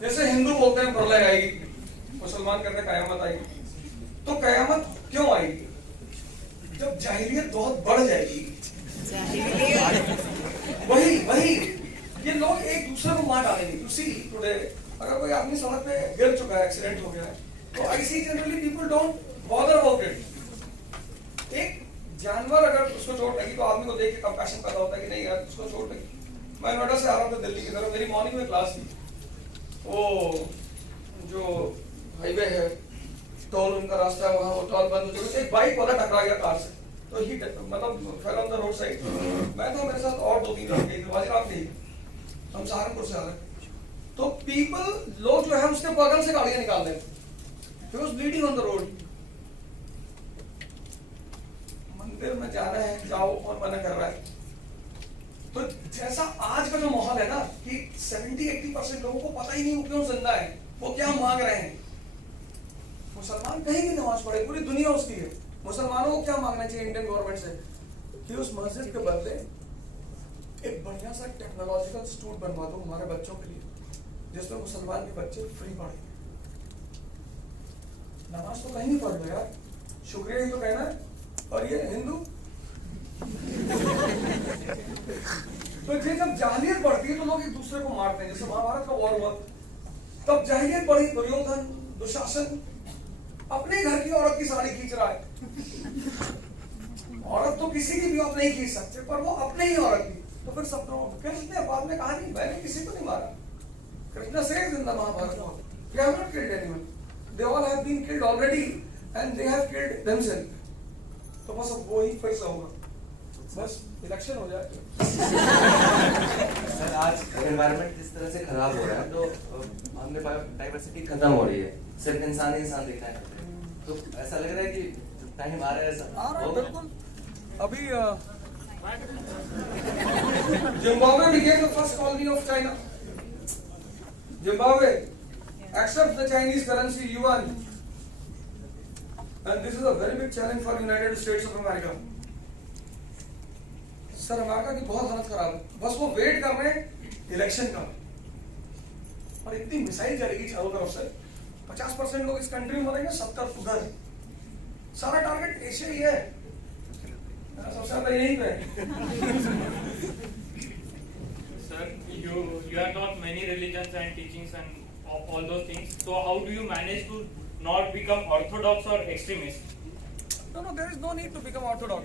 जैसे हिंदू बोलते हैं प्रलय आएगी, मुसलमान कहते हैं कयामत आएगी। तो कयामत क्यों आएगी? जब जाहिलियत बहुत बढ़ जाएगी। वही ये लोग एक दूसरे को मार डालेंगे। यू सी टुडे अगर कोई आदमी सड़क पे गिर चुका है, एक्सीडेंट हो गया है, तो I see generally people don't bother about it. एक जानवर अगर उसको चोट लगी तो आदमी को देख के कंपैशन पैदा होता है कि नहीं यार उसको चोट लगी। मैं नोएडा से आ रहा था दिल्ली की तरफ, मेरी मॉर्निंग में क्लास थी। वो जो हाईवे है, टोल उनका रास्ता है, वहाँ वो टोल बंद हो गया, एक बाइक वाला टकरा गया कार से, तो ही मतलब fell on the road side. मैं था, मेरे साथ और 2-3 लोग गए, वाजिरात नहीं, हम सहारनपुर से आ रहे। तो पीपल लोग जो है उसके बगल से गाड़ियां निकाल रहे थे, he was bleeding on the road. मंदिर में जाना है जाओ, और मना कर रहा है। तो जैसा आज का जो माहौल है ना कि 70-80% लोगों को पता ही नहीं वो क्यों जिंदा है, वो क्या मांग रहे हैं। मुसलमान कहीं भी नमाज पढ़े, पूरी दुनिया उसकी है, मुसलमानों को क्या मांगना चाहिए इंडियन गवर्नमेंट से कि उस मस्जिद के बदले एक बढ़िया सा टेक्नोलॉजिकल इंस्टीट्यूट बनवा दो हमारे बच्चों के लिए, जिसमें मुसलमान के बच्चे फ्री पढ़े। नमाज तो कहीं नहीं पढ़ लो यार, शुक्रिया ही तो कहना है। और ये हिंदू तो ये जब जाहिलियत बढ़ती है तो लोग एक दूसरे को मारते हैं। जैसे महाभारत का वॉर हुआ, तब जाहिलियत बढ़ी, दुर्योधन दुशासन अपने घर की औरत की साड़ी खींच रहा है। औरत तो किसी की भी आप नहीं खींच सकते, पर वो अपने ही औरत की। तो फिर सब लोग, कृष्ण ने बाद में कहा नहीं मैंने किसी को नहीं मारा। Krishna says in the Mahabharata war, they have not killed anyone, they all have been killed already and they have killed themselves। तो बस अब वो ही फिर से होगा, बस इलेक्शन हो जाए। सर आज एनवायरनमेंट जिस तरह से खराब हो रहा है, तो हमने बायोडाइवर्सिटी खत्म हो रही है, सिर्फ इंसान ही इंसान दिखना है, तो ऐसा लग रहा है कि टाइम आ रहा है ऐसा। बिल्कुल। अभी Zimbabwe became the first colony of China. Zimbabwe accepts the Chinese currency yuan, and this is a very big challenge for United States of America. Sir America की बहुत हालत खराब है, बस वो वेट कर रहे हैं इलेक्शन का। और इतनी मिसाइल चलेगी चारों तरफ से, 50% लोग इस कंट्री में मरेंगे, 70 उधर। सारा टारगेट एशिया ही है, सबसे ज्यादा यही पे। Sir, you have taught many religions and teachings and all those things. So how do you manage to not become orthodox or extremist? No, there is no need to become orthodox.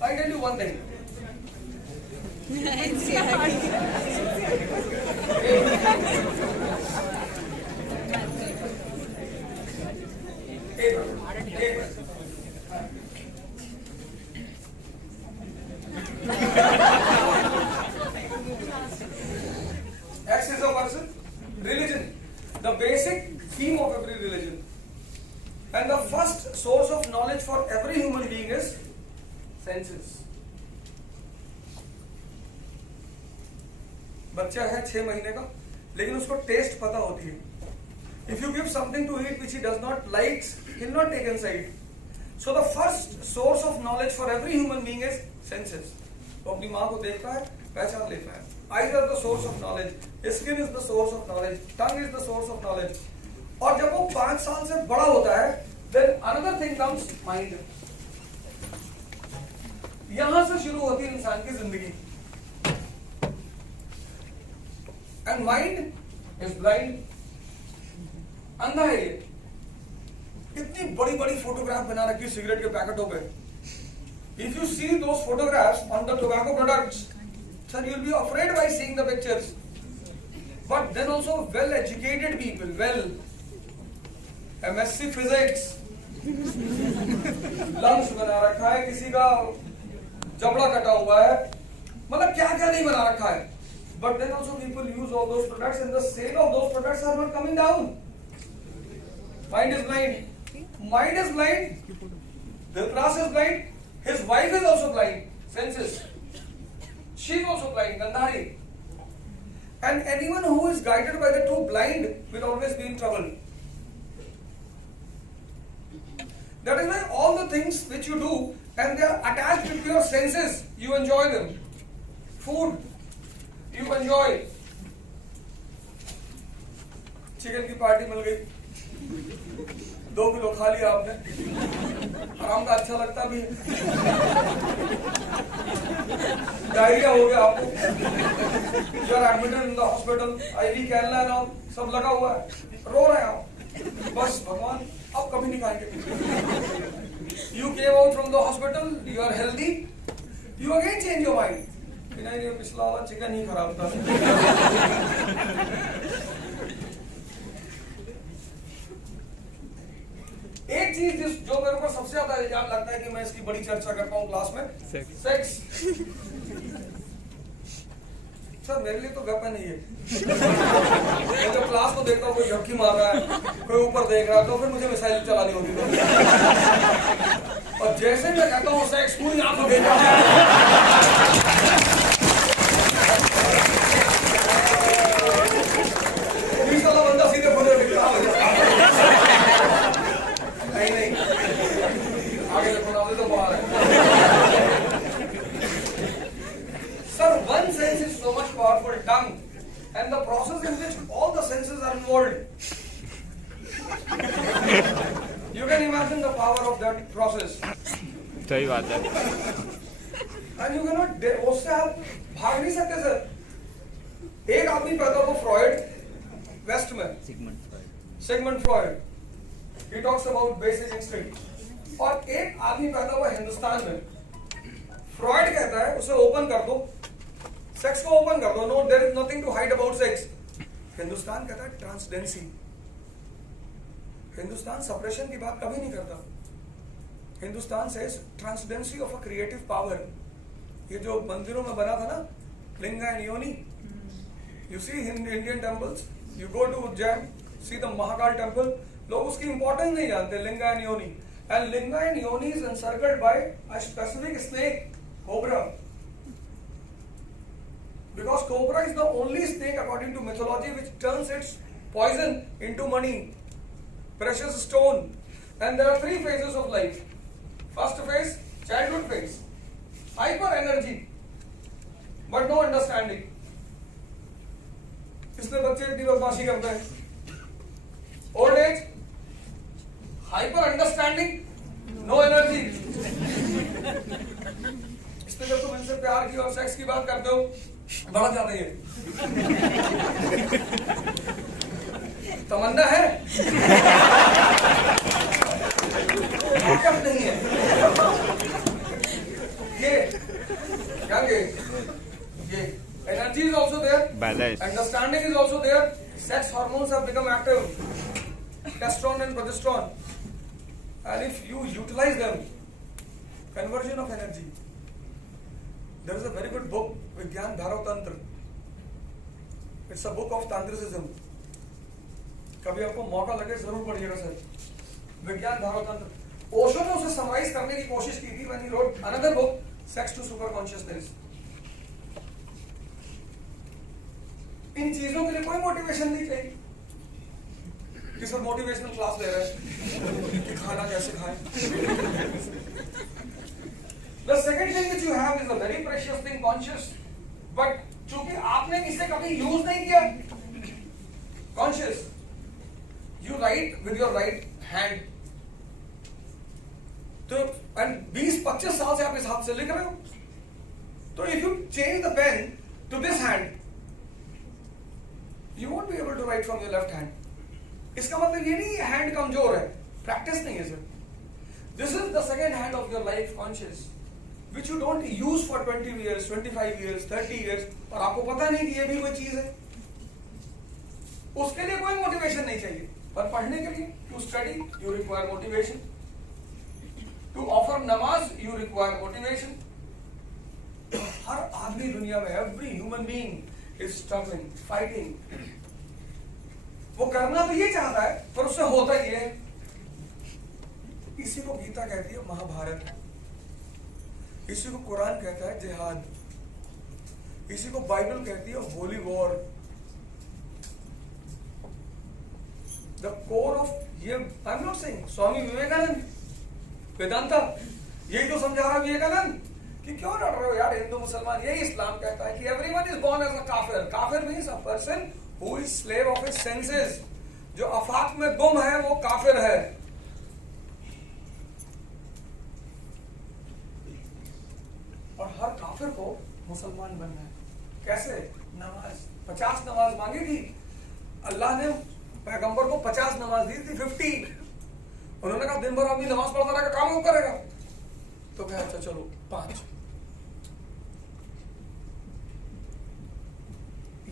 I tell you one thing. X is a person, religion, the basic theme of every religion, and the first source of knowledge for every human being is senses. बच्चा है 6 महीने का, लेकिन उसको test पता होती है। If you give something to eat which he does not like, he will not take inside. So the first source of knowledge for every human being is senses. वो अपनी माँ को देखता है, पहचान लेता है। Eyes are the source of knowledge, skin is the source of knowledge, tongue is the source of knowledge. और जब वो 5 साल से बड़ा होता है, then another thing comes mind. यहां से शुरू होती है इंसान की जिंदगी। And mind is blind. अंधा है ये। इतनी बड़ी बड़ी फोटोग्राफ बना रखी सिगरेट के पैकेटों पे। If you see those photographs on the tobacco products, sir, you'll be afraid by seeing the pictures. But then also well-educated people, MSc Physics, lungs बना रखा है, किसी का जबड़ा कटा हुआ है, मतलब क्या क्या नहीं बना रखा है। But then also people use all those products and the sale of those products are not coming down. Mind is blind. Mind is blind. Dhritarashtra is blind. His wife is also blind. Senses. She is also blind. Gandhari. And anyone who is guided by the two blind will always be in trouble. That is why all the things which you do and they are attached with your senses, you enjoy them. Food, you enjoy. Chicken की party मिल गई, 2 kilo खा लिया आपने, आराम का अच्छा लगता भी है, डायरिया हो गया आपको, you are admitted in the hospital, IV cannula और सब लगा हुआ है, रो रहे हैं आप, बस भगवान अब कभी नहीं खाएंगे। You came out from the hospital, you are healthy, you again change your mind. नहीं ये पिछला वाला चिकन ही खराब था। एक चीज जो मेरे को सबसे ज्यादा इल्जाम लगता है कि मैं इसकी बड़ी चर्चा करता हूँ क्लास में, सेक्स। सर मेरे लिए तो वेपन ही है। मैं जब क्लास को देखता हूँ कोई झपकी मार रहा है, कोई ऊपर देख रहा है, तो फिर मुझे मिसाइल चलानी होती है। और जैसे मैं कहता हूँ सेक्स, पूरी आंखों देखा बंदा सीधे फोटो दिखता है। नहीं आगे देखो ना, तो बाहर है। Sir, one sense is so much powerful, tongue, and the process in which all the senses are involved. You can imagine the power of that process. सही बात है। And you cannot, उससे आप भाग नहीं सकते सर। एक आदमी पैदा हुआ फ्रॉइड, वेस्ट में, Sigmund Freud, he talks about basic instinct. और एक आदमी पैदा हुआ हिंदुस्तान में, फ्रॉइड कहता है उसे ओपन कर दो, सेक्स को ओपन कर दो, no there is nothing to hide about sex. Hindustan कहता है ट्रांसडेंसी। हिंदुस्तान सप्रेशन की बात कभी नहीं करता। हिंदुस्तान से transcendence of a creative power. ये जो मंदिरों में बना था ना, linga and yoni, you see in Indian temples, you go to Ujjain, see the Mahakal temple, लोग उसकी इंपॉर्टेंस नहीं जानते, linga and yoni. And linga and yoni is encircled by a specific snake, cobra. Because cobra is the only snake according to mythology which turns its poison into money, precious stone. And there are 3 phases of life. First phase, childhood phase, hyper energy, but no understanding. इसलिए बच्चे इतनी बदमाशी करते हैं। Old age, hyper understanding, no energy. इसलिए जब तुम इनसे प्यार की और सेक्स की बात करते हो, बढ़ जाते हैं। तमन्ना है कब नहीं है। ये energy is also there, Balance. understanding is also there, sex hormones have become active, testosterone and progesterone, and if you utilize them, conversion of energy. There is a very good book, Vigyan Dharav Tantra. It's a book of Tantricism. कभी आपको मौका लगे जरूर पढ़िएगा sir, विज्ञान धारव तंत्र। ओशो ने उसे समराइज करने की कोशिश की थी when he wrote another book, Sex to Super Consciousness. इन चीजों के लिए कोई मोटिवेशन नहीं चाहिए कि सर मोटिवेशनल क्लास ले रहे हैं कि खाना कैसे खाएं। The second thing which you have is a very precious thing, conscious. But चूंकि आपने इसे कभी यूज नहीं किया, conscious. You write with your right hand. तो and 20-25 साल से आप इस हाथ से लिख रहे हो, तो if you change the pen to this hand, you won't be able to write from your left hand. इसका मतलब ये नहीं हैंड कमजोर है, प्रैक्टिस नहीं है sir. This is the second hand of your life, conscious, which you don't use for 20 years, 25 years, 30 years, और आपको पता नहीं कि ये भी कोई चीज है। उसके लिए कोई मोटिवेशन नहीं चाहिए, पर पढ़ने के लिए to study you require motivation, to offer namaz you require motivation. हर आदमी दुनिया में, every human being is struggling, fighting. वो करना तो ये चाहता है, पर उससे होता ही है। इसी को गीता कहती है महाभारत, इसी को कुरान कहता है जिहाद, इसी को बाइबल कहती है holy war. The core of ये I am not saying Swami Vivekananda, Vedanta यही तो समझा रहा विवेकानंद कि क्यों लड़ रहे हो यार हिंदू मुसलमान। यही इस्लाम कहता है कि everyone is born as a kafir. Kafir means a person who is slave of his senses, जो आफाक में गुम है वो काफिर है। और हर काफिर को मुसलमान बनना है। कैसे? नमाज, 50 नमाज मांगी थी अल्लाह ने पैगंबर को, 50 नमाज दी थी 50। उन्होंने कहा दिन भर आदमी नमाज पढ़ता रहेगा, काम वो करेगा। तो कहा अच्छा चलो 5।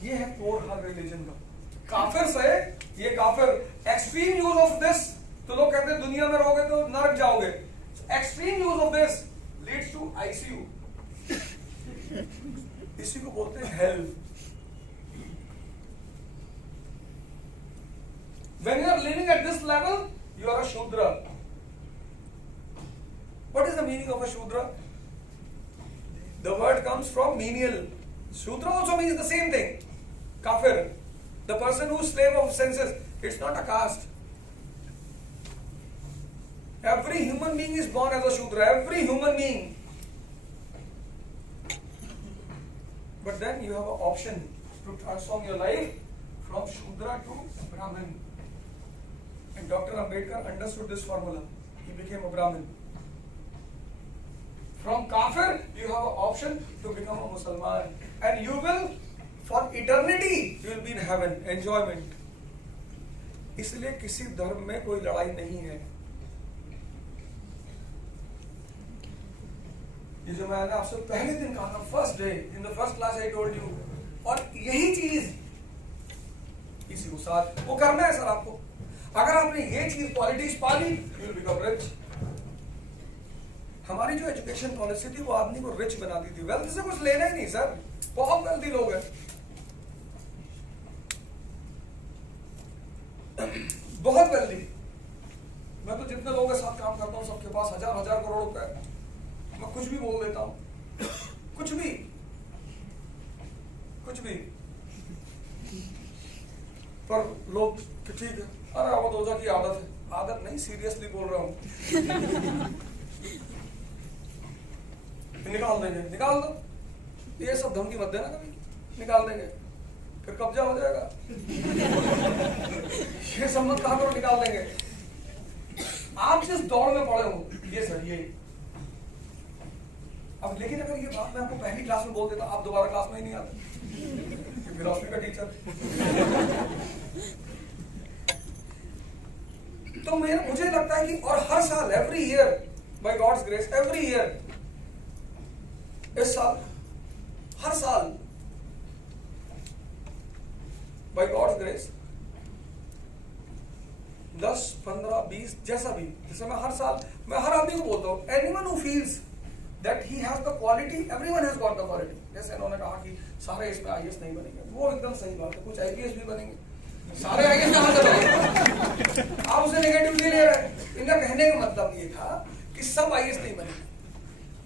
ये है कोर हर रिलीजन का। काफिर से ये काफिर, एक्सट्रीम यूज ऑफ दिस, तो लोग कहते हैं दुनिया में रहोगे तो नरक जाओगे। Extreme use of this leads to ICU. इसी को बोलते हैं hell. When you are living at this level, you are a Shudra. What is the meaning of a Shudra? The word comes from menial. Shudra also means the same thing. Kafir, the person who is slave of senses. It's not a caste. Every human being is born as a Shudra. Every human being. But then you have an option to transform your life from Shudra to Brahmin. And Dr. Ambedkar understood this formula. He became a Brahmin. From Kafir, you have an option to become a Musliman. And you will, for eternity, you will be in heaven. Enjoyment. इसलिए किसी धर्म में कोई लड़ाई नहीं है। ये जो मैंने आपसे पहले दिन कहा था, first day in the first class I told you, और यही चीज इसी को साथ वो करना है सर आपको। अगर आपने ये चीज qualities Pali, you will become rich. हमारी जो एजुकेशन पॉलिसी थी वो आदमी को रिच बनाती थी। वेल्थ से कुछ लेना ही नहीं सर, बहुत वेल्थी लोग हैं, बहुत वेल्थी। मैं तो जितने लोगों के साथ काम करता हूँ सबके पास हजार करोड़ रुपए। मैं कुछ भी बोल देता हूँ, कुछ भी। पर लोग कि ठीक है, अरे वो दोजा की आदत है। आदत नहीं, सीरियसली बोल रहा हूँ। निकाल देंगे, निकाल दो। ये सब धमकी मत देना कभी, निकाल देंगे फिर कब्जा हो जाएगा। ये सब मत कहा करो, निकाल देंगे। आप जिस दौड़ में पड़े हो, ये सर ये। अब लेकिन अगर ये बात मैं आपको पहली क्लास में बोल देता, आप दोबारा क्लास में ही नहीं आते। फिलॉसफी का टीचर। तो मुझे लगता है कि, और हर साल, every year, by God's grace, every year, इस साल, हर साल, बाय गॉड्स ग्रेस, 10, 15, 20, जैसा भी, जैसे मैं हर साल, मैं हर आदमी को बोलता हूँ, anyone who feels that he has the quality, everyone has got the quality. जैसे इन्होंने कहा कि सारे इसमें आईएएस नहीं बनेंगे, वो एकदम सही बात है, कुछ आईपीएस भी बनेंगे। सारे आईएएस कहाँ से बनेंगे? आप उसे नेगेटिवली ले रहे हैं। इनका कहने का मतलब ये था कि सब आईएएस नहीं बनेंगे,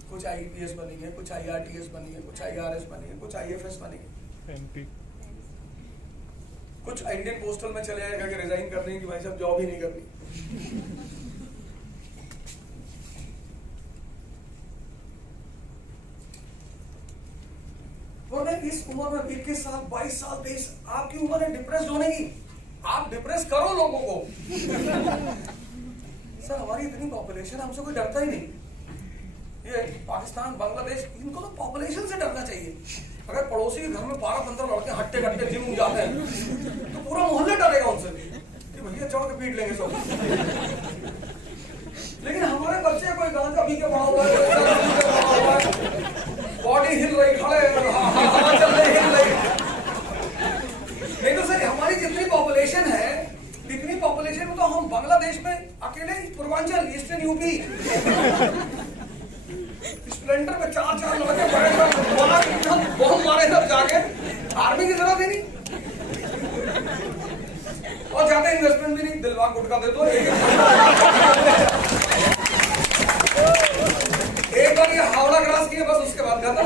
कुछ आईपीएस बनेंगे, कुछ आईआरटीएस बनेंगे, कुछ आईआरएस बनेंगे, कुछ आईएफएस बनेंगे, एमपी, कुछ इंडियन पोस्टल में चले जाएगा कि रिजाइन कर देंगे कि भाई साहब जॉब ही नहीं करनी। इस उम्र में 21 साल, 22 साल, 23, आपकी उम्र है डिप्रेस होने की। आप डिप्रेस करो लोगों को। सर हमारी इतनी पॉपुलेशन, हमसे कोई डरता ही नहीं। ये पाकिस्तान, बांग्लादेश, इनको तो पॉपुलेशन से डरना चाहिए। अगर पड़ोसी के घर में 12-15 लड़के हट्टे कट्टे जिम जाते हैं तो पूरा मोहल्ला डरेगा उनसे कि भैया चढ़ के पीट लेंगे सब। लेकिन हमारे बच्चे कोई गांजा पी के पड़ा हुआ है, बॉडी हिल रही, खड़े हवा चल रही, हिल रही। नहीं तो सर हमारी जितनी पॉपुलेशन है, इतनी पॉपुलेशन में तो हम बांग्लादेश में अकेले पूर्वांचल, ईस्टर्न यूपी, स्प्लेंडर में 4-4 लड़के बहुत मारे सब जाके, आर्मी की जरूरत ही नहीं, और ज्यादा इन्वेस्टमेंट भी नहीं, दिलवा गुटका दे दो। एक बार ये हावड़ा क्रॉस किए, बस उसके बाद खत्म।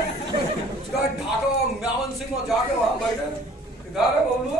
उसका ढाका म्यावन सिंह और जाके वहां बैठे, घर है बोलू।